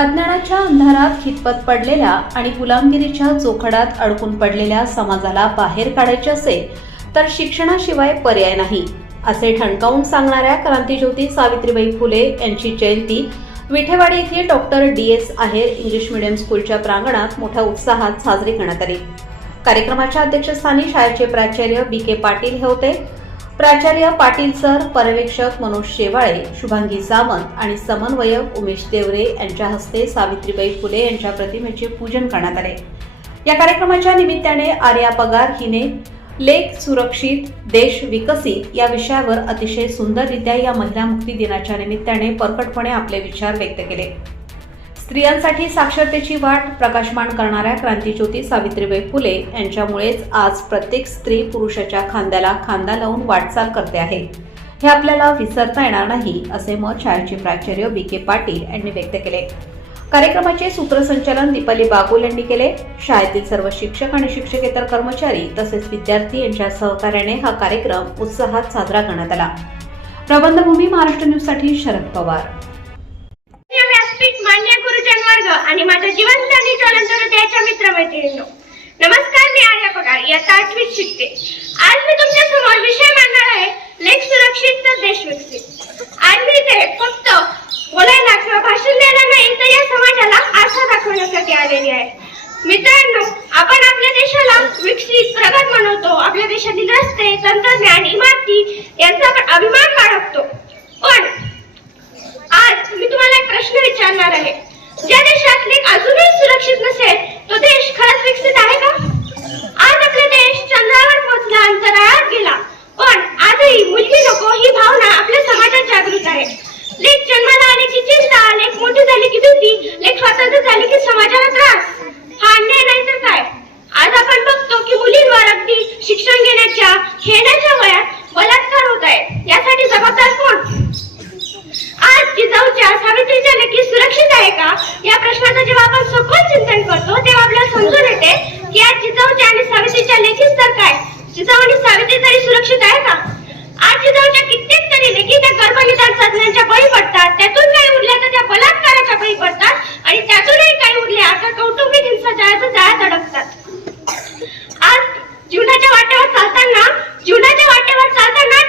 अज्ञानाच्या अंधारात खितपत पडलेल्या आणि गुलामगिरीच्या जोखडात अडकून पडलेल्या समाजाला बाहेर काढायचे असेल तर शिक्षणाशिवाय पर्याय नाही, असे ठणकावून सांगणाऱ्या क्रांतीज्योती सावित्रीबाई फुले यांची जयंती विठेवाडी येथे डॉक्टर DS आहेर इंग्लिश मीडियम स्कूलच्या प्रांगणात मोठ्या उत्साहात साजरी करण्यात आली। कार्यक्रमाच्या अध्यक्षस्थानी शाळेचे प्राचार्य BK पाटील हे होते। प्राचार्य पाटील सर, पर्यवेक्षक मनोज शेवाळे, शुभांगी सावंत आणि समन्वयक उमेश देवरे यांच्या हस्ते सावित्रीबाई फुले यांच्या प्रतिमेचे पूजन करण्यात आले। या कार्यक्रमाच्या निमित्ताने आर्या पगार हिने लेख सुरक्षित देश विकसित या विषयावर अतिशय सुंदररित्या या महिला मुक्ती दिनाच्या निमित्ताने परखडपणे आपले विचार व्यक्त केले। स्त्रियांसाठी साक्षरतेची वाट प्रकाशमान करणाऱ्या क्रांतीज्योती सावित्रीबाई फुले यांच्यामुळेच आज प्रत्येक स्त्री पुरुषाच्या खांद्याला खांदा लावून वाटचाल करते आहे, हे आपल्याला विसरता येणार नाही, असे मत शाळेचे प्राचार्य BK पाटील यांनी व्यक्त केले। कार्यक्रमाचे सूत्रसंचालन दीपाली बागुल यांनी केले। शाळेतील सर्व शिक्षक आणि शिक्षकेतर कर्मचारी तसेच विद्यार्थी यांच्या सहकार्याने हा कार्यक्रम उत्साहात साजरा करण्यात आला। प्रबंधभूमी महाराष्ट्र न्यूज साठी शरद पवार। मान्य गुरुजन वर्ग आणि माझ्या जीवनच्या ज्वलंत हृदयाच्या मित्रमैत्रिणींनो, नमस्कार। मी आर्या पगार इयत्ता 8वीत शिकते। आज मी तुमच्या समोर विषय मांडणार आहे लेख सुरक्षित तर देश विकसित। आज मी इथे फक्त बोलायला किंवा भाषण द्यायला नाही तर या समाजाला आरसा दाखवण्यासाठी आलेली आहे। मित्रांनो, आपण आपल्या देशाला विकसित प्रगत बनवतो, आपल्या देशातील रस्ते, तंत्रज्ञान, इमारती यांचा अभिमान बाळगतो, पण आज मी तुम्हाला एक प्रश्न विचारणार आहे। ज्या देशात लेख अजूनही सुरक्षित नसेल तो देश खरंच विकसित आहे का? आज आपला देश चंद्रावर पोहोचला, अंतराळात गेला, पण आजही मुलगी नको ही भावना आपल्या समाजात जागृत आहे। लेख जन्माला आले की चिंता, लेख मोठी झाली की भीती, लेख स्वतंत्र झाली की समाजाला त्रास। हा अन्याय नाही तर काय? आज आपण बघतो की मुलींवर अगदी शिक्षण घेण्याच्या, खेळण्याच्या वयात बलात्कार होत आहे। यासाठी जबाबदार कोण? आज जिजाऊच्या सावित्रीच्या लेखी सुरक्षित आहे का या प्रश्नाचा जेव्हा आपण सखोल चिंतन करतो तेव्हा आपल्याला समजून येते की आज जिजाऊच्या आणि सावित्रीच्या लेखीच तर काय, जिजाऊ आणि सावित्री तरी सुरक्षित आहे का? आज जिजाऊच्या कित्येक तरी लेखी त्या गर्भनिदान चाचण्यांच्या बळी पडतात, त्यातून काही उरल्या तर त्या बलात्काराच्या बळी पडतात आणि त्यातूनही काही उरल्या तर कौटुंबिक हिंसाचाराच्या जाळ्यात अडकतात। आज जीवनाच्या वाटेवर चालताना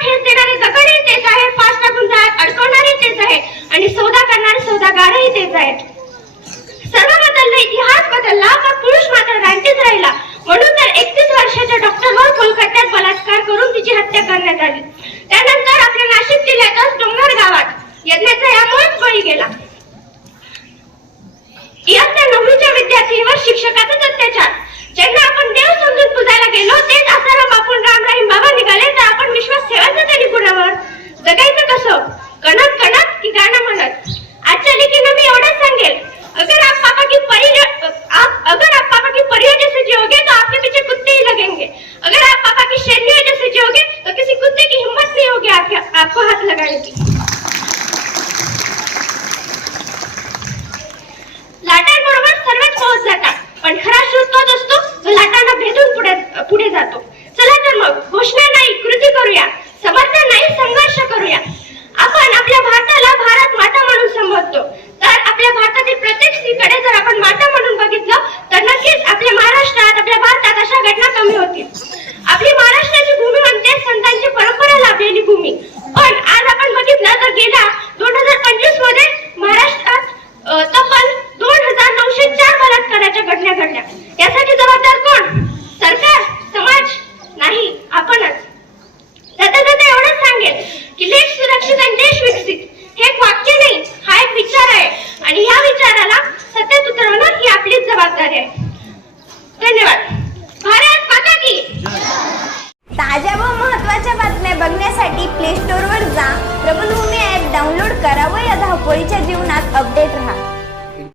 ठेच देणारे दगडही तेच आहे, फास टाकून जाळ्यात अडकवणारे तेच आहे आणि सौदा करणारे सौदागारही तेच आहेत। सर्व बदललं, इतिहास बदलला, पण पुरुष मात्र रानटीच राहिला। म्हणून तर 31 वर्षाच्या डॉक्टरवर कोलकात्यात बलात्कार करून तिची हत्या करण्यात आली। त्यानंतर आपल्या नाशिक जिल्ह्यातच डोंगर गावात यज्ञाचा यामुळेच बळी गेला। इयत्ता 9वीच्या विद्यार्थींवर शिक्षकाचाच अत्याचार। ज्यांना आपण देव समजून पूजायला गेलो तेच आसाराम बापून राम रहीम बाबा निघाले तर आपण विश्वास ठेवायचा तरी कुणावर? जगायचं कसं? कणत कणत की गाणं म्हणत? आजच्या लेखीनं मी एवढंच सांगेल, अगर आप पापा की परियों जैसे जियोगे तो आपके पीछे कुत्ते ही लगेंगे। अगर आप पापा की शेरनियों जैसे जियोगे तो किसी कुत्ते की हिम्मत नहीं होगी आपको हाथ लगाने की। लाटांबरोबर सर्वच पोहोच जातात, पण खरा शोध तोच असतो जो लाटांना भेदून पुढे जातो। चला तर मग घोषणा नाही कृती करूया, समर्थन नाही संघर्ष करूया। आपण आपल्या भारताला भारत माता म्हणून संबोधतो, तर आपल्या भारतातील प्रत्येक स्त्रीकडे जर आपण माता म्हणून बघितलं तर नक्कीच आपल्या महाराष्ट्रात, आपल्या भारतात अशा घटना कमी होतील। आपली महाराष्ट्राची भूमी म्हणते संतांची परंपरा लाभलेली भूमी, पण आज आपण बघितलं तर गेल्या 2025 मध्ये महाराष्ट्रात तब्बल 2904 बलात्काराच्या घटना घडल्या। यासाठी जबाबदार कोण? सरकार, समाज? नाही, आपणच। जाता एवढंच सांगेल की लेख सुरक्षित आणि देश विकसित हे एक वाक्य नाही, हा एक विचार आहे आणि या विचाराला सत्यात उतरवणं ही आपलीच जबाबदारी आहे। धन्यवाद। भारत माता की ताज्या व महत्त्वाच्या बातम्या बघण्यासाठी प्ले स्टोअरवर जा, प्रबंधभूमी ॲप डाउनलोड करा व या धावपळीच्या जीवनात अपडेट